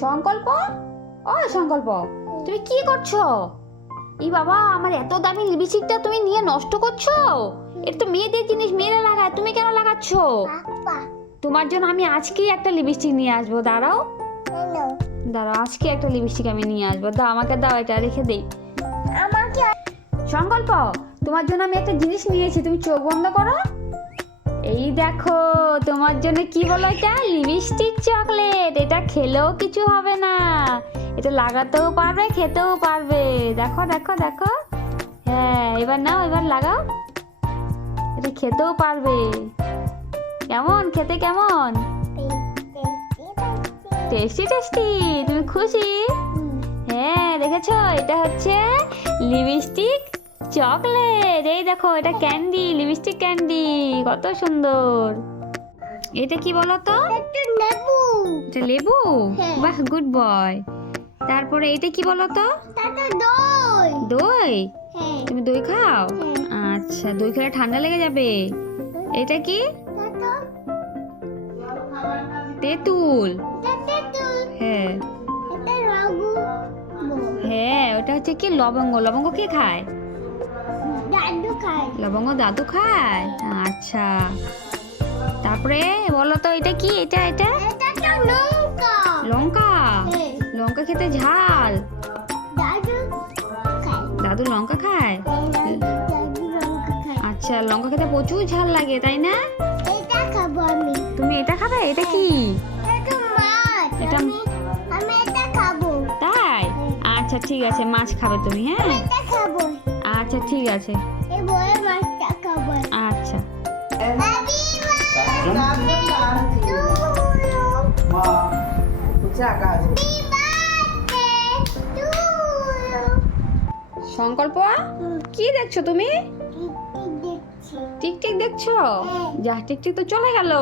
সংকল্প, ও সংকল্প, তুমি কি করছো? এই বাবা, আমার এত দামি লিপস্টিকটা তুমি নিয়ে নষ্ট করছো। এটা তো মেয়েদের জিনিস, মেয়েরা লাগায়, তুমি কেন লাগাচ্ছ? তোমার জন্য আমি আজকেই একটা লিপস্টিক নিয়ে আসবো। দাঁড়াও দাঁড়াও, আজকে একটা লিপস্টিক আমি নিয়ে আসবো। দাও আমাকে, দাও, এটা রেখে দেই। সংকল্প, তোমার জন্য আমি একটা জিনিস নিয়েছি, তুমি চোখ বন্ধ করো। এই দেখো, তোমার জন্য কি বলো এটা? Lipstick chocolate. এটা খেলেও কিছু হবে না, এটা লাগাতেও পারবে, খেতেও পারবে। দেখো দেখো দেখো, হ্যাঁ এবার নাও, এবার লাগাও। এটা খেতেও পারবে। কেমন খেতে, কেমন? Tasty tasty. তুমি খুশি? হ্যাঁ দেখেছো, এটা হচ্ছে লিপস্টিক চকলেট। এই দেখো, এটা ক্যান্ডি, লিপস্টিক ক্যান্ডি, কত সুন্দর। এটা কি বলো তো? এটা লেবু। বাহ, গুড বয়। তারপরে এটা কি বলো তো? দই। তুমি দই খাও? আচ্ছা, দই খেলে ঠান্ডা লেগে যাবে। এটা কি? তেঁতুল। হ্যাঁ হ্যাঁ, ওটা হচ্ছে কি? লবঙ্গ। লবঙ্গ কে খায়? লবঙ্গ দাদু খায়। আচ্ছা, তারপরে বলো তো এটা কি? এটা এটা লঙ্কা। লঙ্কা খেতে ঝাল। দাদু লঙ্কা খায়। আচ্ছা, লঙ্কা খেতে প্রচুর ঝাল লাগে, তাই না? তুমি এটা খাবে? এটা কি? এটা তাই? আচ্ছা ঠিক আছে, মাছ খাবে তুমি? হ্যাঁ আচ্ছা ঠিক আছে। আচ্ছা, সংকল্প, কি দেখছো তুমি? টিকটিক দেখছো? যা, টিকটিক তো চলে গেল।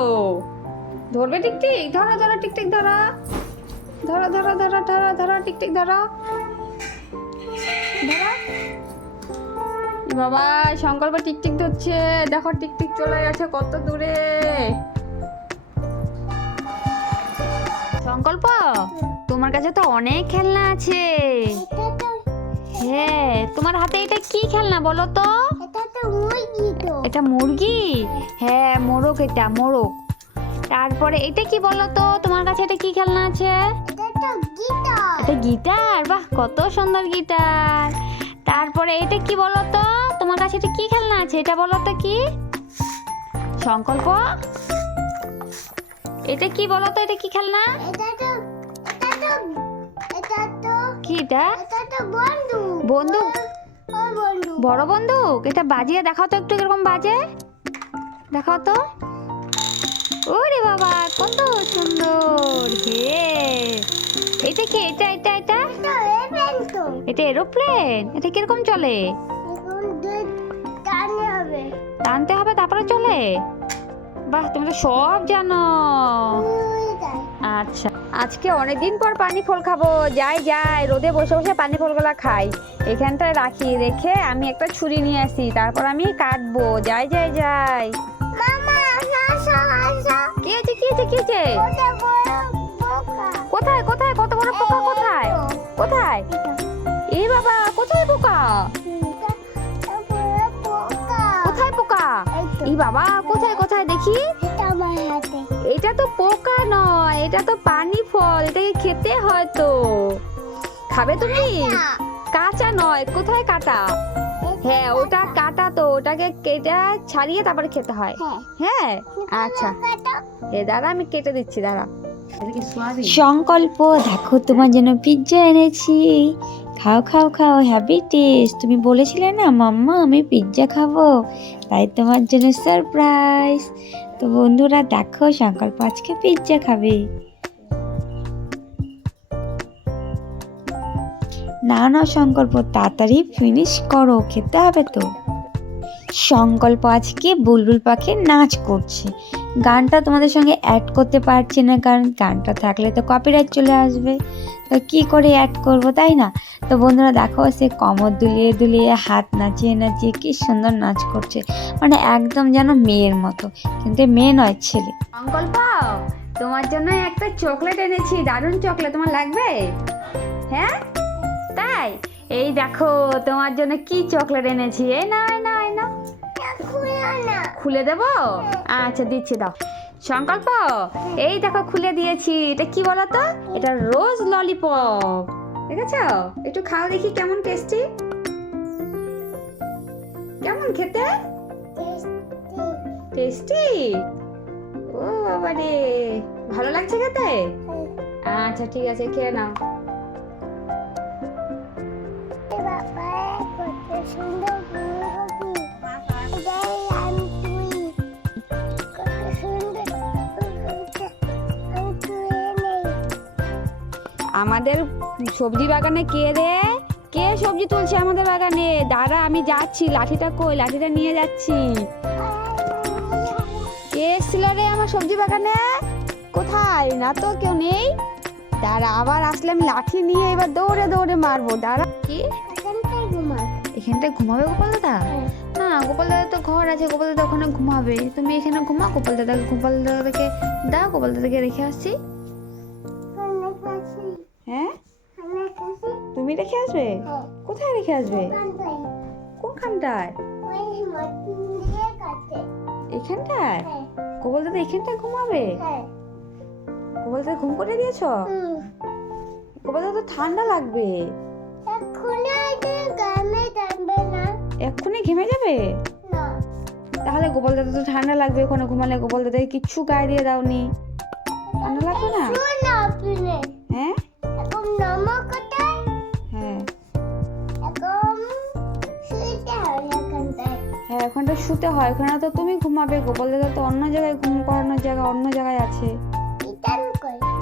ধরবে টিকটিক? ধরো ধরো, টিকটিক ধরো, ধরো ধরো ধরো ধরো ধরো, টিকটিক ধরো ধরো। বাবা, সংকল্প টিকটিক ধরছে। দেখো, টিকটিক চলে গেছে কত দূরে। সংকল্প, তোমার কাছে তো অনেক খেলনা আছে। হ্যাঁ, তোমার হাতে এটা কি খেলনা বলো তো? এটা মুরগি? হ্যাঁ, মোরগ। এটা মোরগ। তারপরে এটা কি বলো তো? তোমার কাছে এটা কি খেলনা আছে? এটা গিটার। বাহ, কত সুন্দর গিটার। তারপরে এটা কি বলো তো? তোমার কাছে এটা কি খেলনা আছে? এটা বলো তো কি? সংকল্প, এটা কি বলো তো? এটা কি খেলনা? কি এটা? বন্দুক। বড় বন্দুক। এটা বাজিয়ে দেখাও তো একটু, কিরকম বাজে দেখাও তো। ওরে বাবা, কত সুন্দর। হে, এটা কি? এটা এটা এটা এটা এরোপ্লেন। এটা কিরকম চলে? টানতে হবে তারপরে চলে? বাহ, তুমি তো সব জানো। আচ্ছা, আজকে অনেকদিন পর পানি ফল খাবো। যাই যাই, রোদে বসে বসে পানি ফলগুলা খাই। এখানটায় রাখি, রেখে আমি একটা ছুরি নিয়ে আসি, তারপর আমি কাটবো। যাই যাই যাই। কি আছে কি আছে কি আছে? কোথায় কোথায়? কত বড় পোকা? কোথায় কোথায়? এই বাবা, কোথায় পোকা? কোথায় পোকা? এই বাবা, কোথায় কোথায় দেখি? এটা তো পোকা নয়, এটা তো পানি ফল। এটাকে খেতে হয় তো। খাবে তুমি? কাঁচা নয়, কোথায় কাটা? হ্যাঁ, ওটা কাটা তো, ওটাকে কেটে ছাড়িয়ে তারপরে খেতে হয়। হ্যাঁ আচ্ছা, দাঁড়া, আমি কেটে দিচ্ছি, দাঁড়া। সংকল্প, দেখো তোমার জন্য পিৎজা এনেছি। খাও খাও খাও, হ্যাপি টেস্ট। তুমি বলেছিলে না মাম্মা আমি পিৎজা খাবো, তাই তোমার জন্য সারপ্রাইজ। তো বন্ধুরা দেখো, সংকল্প আজকে পিৎজা খাবে। না না সংকল্প, তাড়াতাড়ি ফিনিশ করো, খেতে হবে তো। সংকল্প আজকে বুলবুল পাখির নাচ করছে। গানটা তোমাদের সঙ্গে অ্যাড করতে পারছি না, কারণ গানটা থাকলে তো কপিরাইট চলে আসবে। তো কী করে অ্যাড করব, তাই না? তো বন্ধুরা দেখো, সে কোমর দুলিয়ে দুলিয়ে, হাত নাচিয়ে নাচিয়ে কি সুন্দর নাচ করছে, মানে একদম যেন মেয়ের মতো, কিন্তু মেয়ে নয়, ছেলে। সংকল্প, তোমার জন্য একটা চকলেট এনেছি, দারুণ চকলেট, তোমার লাগবে? হ্যাঁ তাই, এই দেখো তোমার জন্য কি চকলেট এনেছি। এই না না না, খুলে দেবো? আচ্ছা দিচ্ছি, দাও। সংকল্প, এই দেখো খুলে দিয়েছি। এটা কি বলো তো? এটা রোজ ললিপপ, দেখেছো? একটু খাও দেখি, কেমন টেস্টি, কেমন খেতে? টেস্টি। ও বাবা রে, ভালো লাগছে খেতে? আচ্ছা ঠিক আছে, খেয়ে নাও। আমাদের সবজি বাগানে কে রে? কে সবজি তুলছে আমাদের বাগানে? দাঁড়া, আমি যাচ্ছি, লাঠিটা কই? লাঠিটা নিয়ে যাচ্ছি। কে এসেছিল রে আমার সবজি বাগানে? কোথায়? না তো কেউ নেই। দাঁড়া, আবার আসলে আমি লাঠি নিয়ে এবার দৌড়ে দৌড়ে মারবো। দাঁড়া, কি এখানটায় ঘুমাবে গোপাল দাদা? না, গোপাল দাদা তো ঘর আছে, গোপাল দাদা ওখানে ঘুমাবে। তুমি এখানে ঘুমা, গোপাল দাদাকে দাও, গোপাল দাদাকে রেখে আসছি। হ্যাঁ, তুমি রেখে আসবে? কোথায় রেখে আসবে? কোনখানটায়? এখানটায়? গোপাল দাদা এখানটায় ঘুমাবে? গোপাল দাদা ঘুম করে দিয়েছ? গোপাল দাদা ঠান্ডা লাগবে। এক্ষুনি ঘেমে যাবে? তাহলে গোপাল দাদা তো ঠান্ডা লাগবে, ওখানে ঘুমালে। গোপাল দাদাকে কিচ্ছু গায়ে দিয়ে দাওনি, ঠান্ডা লাগবে না? হ্যাঁ হ্যাঁ, ওখানটা শুতে হয়। ওখানে তো তুমি ঘুমাবে, গোপাল দাদা তো অন্য জায়গায় ঘুম করানোর জায়গা অন্য জায়গায় আছে।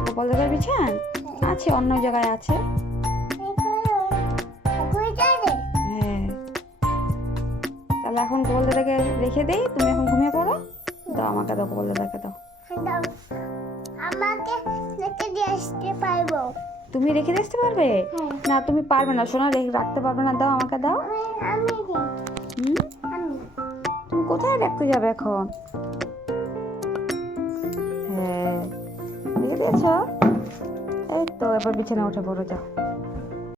গোপাল দাদার বিছান আছে, অন্য জায়গায় আছে। হ্যাঁ, তাহলে এখন গোপাল দাদাকে রেখে দেই, তুমি এখন ঘুমিয়ে পড়ো। দাও আমাকে, দাও, গোপাল দাদাকে দাও। তুমি রেখে দিয়ে আসতে পারবে? না, তুমি পারবে না সোনা, রাখতে পারবে না। দাও আমাকে, দাও। তুমি কোথায় রাখতে যাবে এখন? হ্যাঁ, রেখে দিয়েছ? এই তো, এবার বিছানা উঠে পড়ো, যাও।